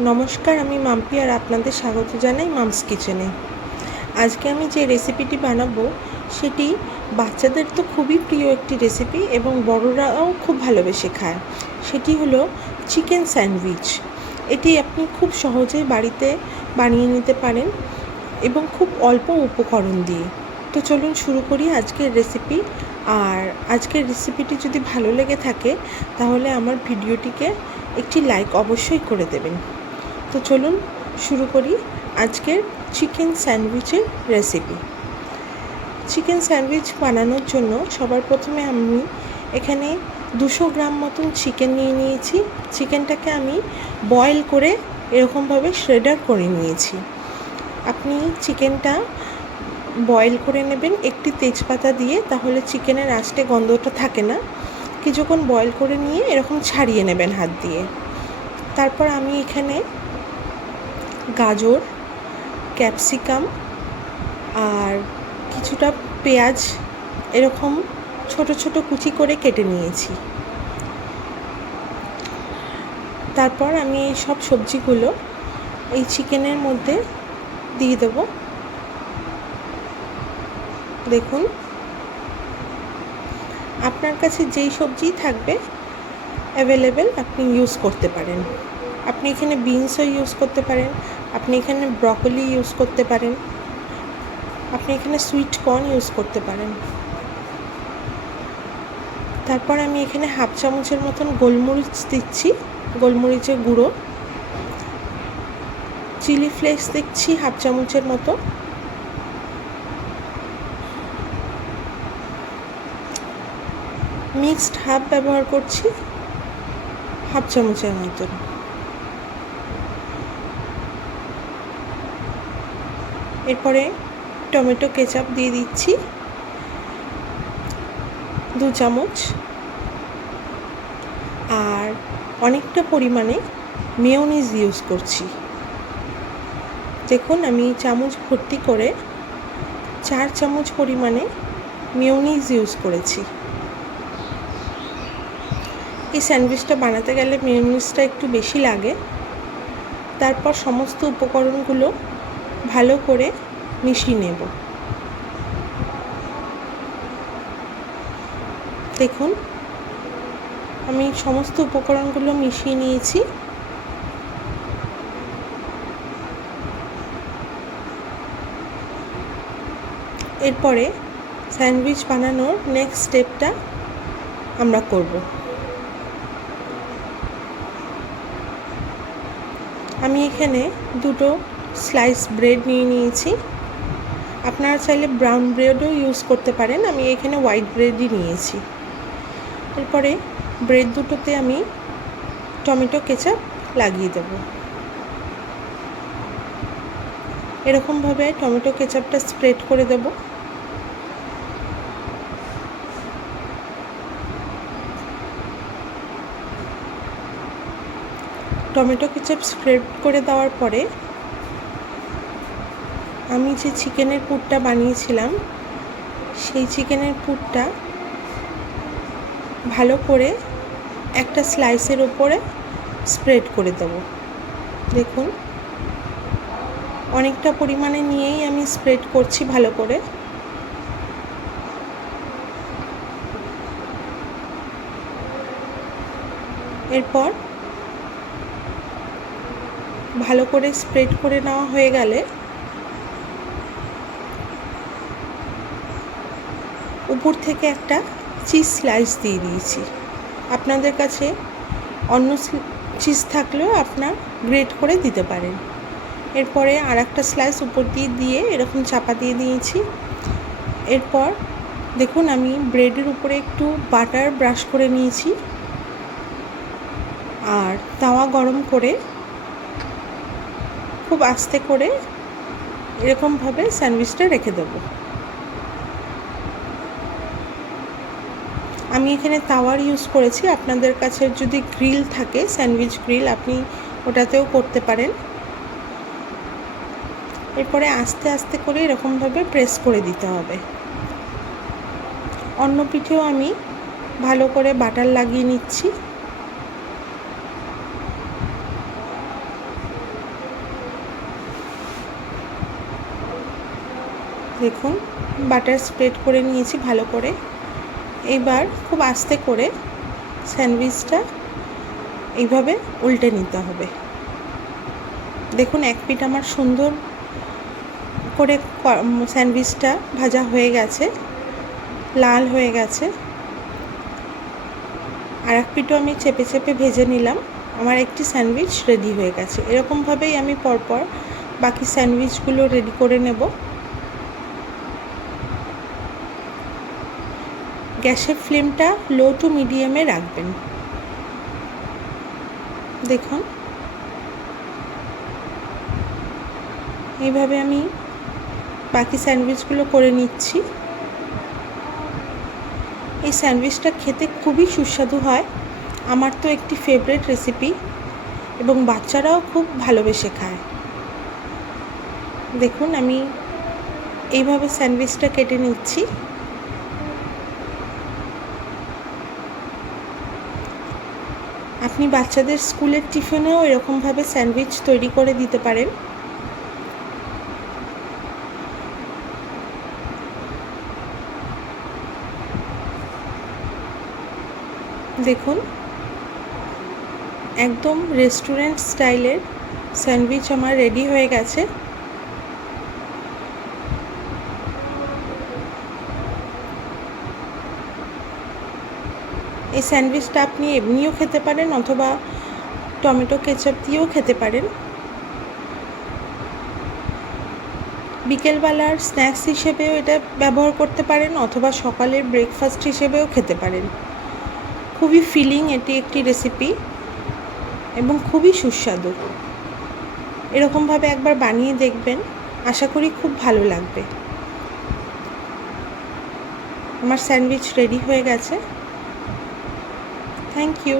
নমস্কার, আমি মাম্পি আর আপনাদের স্বাগত জানাই মামস কিচেনে। আজকে আমি যে রেসিপিটি বানাবো সেটি বাচ্চাদের তো খুবই প্রিয় একটি রেসিপি এবং বড়রাও খুব ভালোবেসে খায়। সেটি হলো চিকেন স্যান্ডউইচ। এটি আপনি খুব সহজেই বাড়িতে বানিয়ে নিতে পারেন এবং খুব অল্প উপকরণ দিয়ে। তো চলুন শুরু করি আজকের রেসিপি। আর আজকের রেসিপিটি যদি ভালো লেগে থাকে তাহলে আমার ভিডিওটিকে একটি লাইক অবশ্যই করে দেবেন। তো চলুন শুরু করি আজকের চিকেন স্যান্ডউইচের রেসিপি। চিকেন স্যান্ডউইচ বানানোর জন্য সবার প্রথমে আমি এখানে 200 গ্রাম মতন চিকেন নিয়ে নিয়েছি। চিকেনটাকে আমি বয়েল করে এরকমভাবে শ্রেডার করে নিয়েছি। আপনি চিকেনটা বয়েল করে নেবেন একটি তেজপাতা দিয়ে, তাহলে চিকেনের আঁচটে গন্ধটা থাকে না। কিছুক্ষণ বয়েল করে নিয়ে এরকম ছাড়িয়ে নেবেন হাত দিয়ে। তারপর আমি এখানে গাজর, ক্যাপসিকাম আর কিছুটা পেঁয়াজ এরকম ছোট ছোট কুচি করে কেটে নিয়েছি। তারপর আমি এই সব সবজিগুলো এই চিকেনের মধ্যে দিয়ে দেব। দেখুন, আপনার কাছে যেই সবজি থাকবে অ্যাভেলেবেল আপনি ইউজ করতে পারেন। আপনি এখানে বিনসও ইউজ করতে পারেন, আপনি এখানে ব্রকলি ইউজ করতে পারেন, আপনি এখানে সুইট কর্ন ইউজ করতে পারেন। তারপর আমি এখানে হাফ চামচের মতন গোলমরিচ দিচ্ছি, গোলমরিচের গুঁড়ো। চিলি ফ্লেক্স দিচ্ছি হাফ চামচের মতো। মিক্সড হাফ ব্যবহার করছি হাফ চামচের মতন। এরপরে টমেটো কেচাপ দিয়ে দিচ্ছি 2 চামচ, আর অনেকটা পরিমাণে মেয়োনিজ ইউজ করছি। দেখুন, আমি চামচ ভর্তি করে 4 চামচ পরিমাণে মেয়োনিজ ইউজ করেছি। এই স্যান্ডউইচটা বানাতে গেলে মেয়োনিজটা একটু বেশি লাগে। তারপর সমস্ত উপকরণগুলো ভালো করে মিশিয়ে নেব। দেখুন, আমি সমস্ত উপকরণগুলো মিশিয়ে নিয়েছি। এরপরে স্যান্ডউইচ বানানোর নেক্সট স্টেপটা আমরা করব। আমি এখানে 2টো স্লাইস ব্রেড নিয়ে নিয়েছি। আপনারা চাইলে ব্রাউন ব্রেডও ইউজ করতে পারেন, আমি এখানে হোয়াইট ব্রেডই নিয়েছি। এরপরে ব্রেড দুটোতে আমি টমেটো কেচাপ লাগিয়ে দেব। এরকমভাবে টমেটো কেচাপটা স্প্রেড করে দেব। টমেটো কেচাপ স্প্রেড করে দেওয়ার পরে আমি যে চিকেনের পুরটা বানিয়েছিলাম সেই চিকেনের পুরটা ভালো করে একটা স্লাইসের ওপরে স্প্রেড করে দেব। দেখুন, অনেকটা পরিমাণে নিয়েই আমি স্প্রেড করছি ভালো করে। এরপর ভালো করে স্প্রেড করে নেওয়া হয়ে গেলে উপর থেকে একটা চিজ স্লাইস দিয়ে দিয়েছি। আপনাদের কাছে অন্য চিজ থাকলেও আপনার গ্রেট করে দিতে পারেন। এরপরে আর একটা স্লাইস উপর দিয়ে এরকম চাপা দিয়ে দিয়েছি। এরপর দেখুন, আমি ব্রেডের উপরে একটু বাটার ব্রাশ করে নিয়েছি আর তাওয়া গরম করে খুব আস্তে করে এরকমভাবে স্যান্ডউইচটা রেখে দেবো। আমি এখানে তাওয়ার ইউজ করেছি, আপনাদের কাছে যদি গ্রিল থাকে স্যান্ডউইচ গ্রিল আপনি ওটাতেও করতে পারেন। এরপরে আস্তে আস্তে করে এরকমভাবে প্রেস করে দিতে হবে। অন্য পিঠেও আমি ভালো করে বাটার লাগিয়ে নিচ্ছি। দেখুন বাটার স্প্রেড করে নিয়েছি ভালো করে। এবার খুব আস্তে করে স্যান্ডউইচটা এইভাবে উল্টে নিতে হবে। দেখুন এক পিঠ আমার সুন্দর করে স্যান্ডউইচটা ভাজা হয়ে গেছে, লাল হয়ে গেছে। আর এক পিঠও আমি চেপে চেপে ভেজে নিলাম। আমার একটি স্যান্ডউইচ রেডি হয়ে গেছে। এরকমভাবেই আমি পরপর বাকি স্যান্ডউইচগুলো রেডি করে নেব। গ্যাসের ফ্লেমটা লো টু মিডিয়ামে রাখবেন। দেখুন এইভাবে আমি বাকি স্যান্ডউইচগুলো করে নিচ্ছি। এই স্যান্ডউইচটা খেতে খুবই সুস্বাদু হয়। আমার তো একটি ফেভারিট রেসিপি এবং বাচ্চারাও খুব ভালোবেসে খায়। দেখুন আমি এইভাবে স্যান্ডউইচটা কেটে নিচ্ছি। আপনি বাচ্চাদের স্কুলের টিফিনেও এরকমভাবে স্যান্ডউইচ তৈরি করে দিতে পারেন। দেখুন একদম রেস্টুরেন্ট স্টাইলের স্যান্ডউইচ আমার রেডি হয়ে গেছে। এই স্যান্ডউইচটা আপনি এমনিও খেতে পারেন অথবা টমেটো কেচাপ দিয়েও খেতে পারেন। বিকেলবেলার স্ন্যাক্স হিসেবেও এটা ব্যবহার করতে পারেন অথবা সকালের ব্রেকফাস্ট হিসেবেও খেতে পারেন। খুবই ফিলিং এটি একটি রেসিপি এবং খুবই সুস্বাদু। এরকমভাবে একবার বানিয়ে দেখবেন, আশা করি খুব ভালো লাগবে। আমার স্যান্ডউইচ রেডি হয়ে গেছে। Thank you.